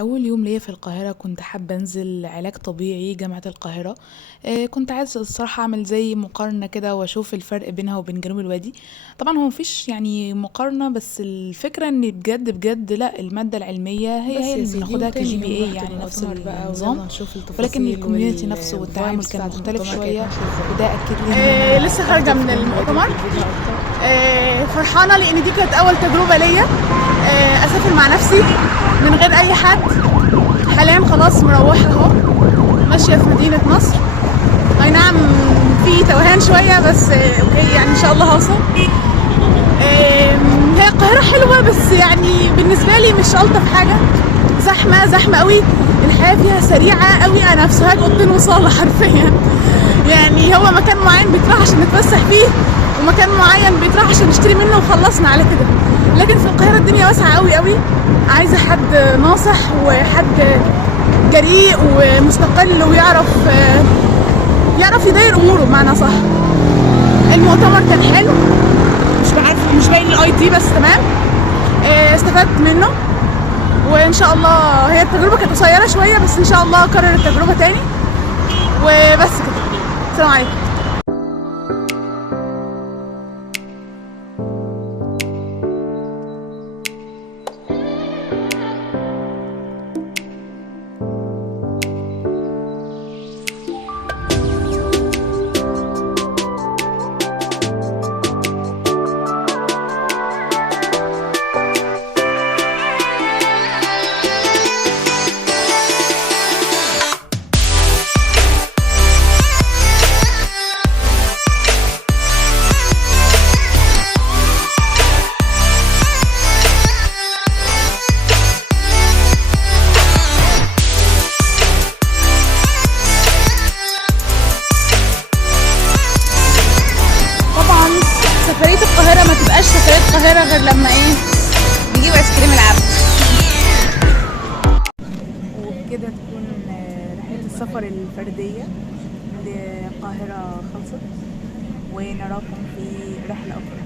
أول يوم ليا في القاهرة كنت حابة أنزل علاج طبيعي جامعة القاهرة. كنت عايزة الصراحة أعمل زي مقارنة كده وأشوف الفرق بينها وبين جنوب الوادي. طبعا هو مفيش يعني مقارنة، بس الفكرة إن بجد بجد لأ، المادة العلمية هي بس يا اللي سيدي، بناخدها وتاني كجي بي يوم اي، رحت يعني نفس المؤتمر بقى، النظام. ويلا نشوف ولكن التفاصيل الكوميونتي نفسه والتعامل والفايبس كان بتاعت مختلف المؤتمر كانت شوية، ماشية ازاي. وده أكد لي إن أنا لسه خارجة أفضل من في جنوب الوادي المؤتمر. وتفيدها أكتر. فرحانة لأن دي كانت أول تجربة ليا. أسافر مع نفسي من غير أي حد. حاليا خلاص مروحة أهو، ماشية في مدينة نصر. أي نعم، في توهان شوية بس أوكي، يعني إن شاء الله هوصل. هي القاهرة حلوة، بس يعني بالنسبة لي مش ألطف حاجة. زحمة زحمة قوي، الحياة فيها سريعة قوي. أنا في سوهاج أوضتين وصالة حرفيا. يعني هو مكان معين بيتراح عشان نتفسح فيه، ومكان معين بيتراح عشان نشتري منه وخلصنا على كده. لكن في القاهرة الدنيا واسعة قوي قوي، عايزة حد ناصح وحد جريء ومستقل ويعرف يدير أموره بمعنى صح. المؤتمر كان حلو، مش باين الاي تي بس تمام. استفدت منه، وان شاء الله هي التجربه كانت قصيره شويه، بس ان شاء الله اكرر التجربه تاني. وبس كده، السلام عليكم. طبعا سفريه القاهره ما تبقاش سفريه القاهره غير لما نجيب ايس كريم العبد. وبكده تكون رحلة السفر الفردية للقاهرة خلصت، ونراكم في رحلة أخرى.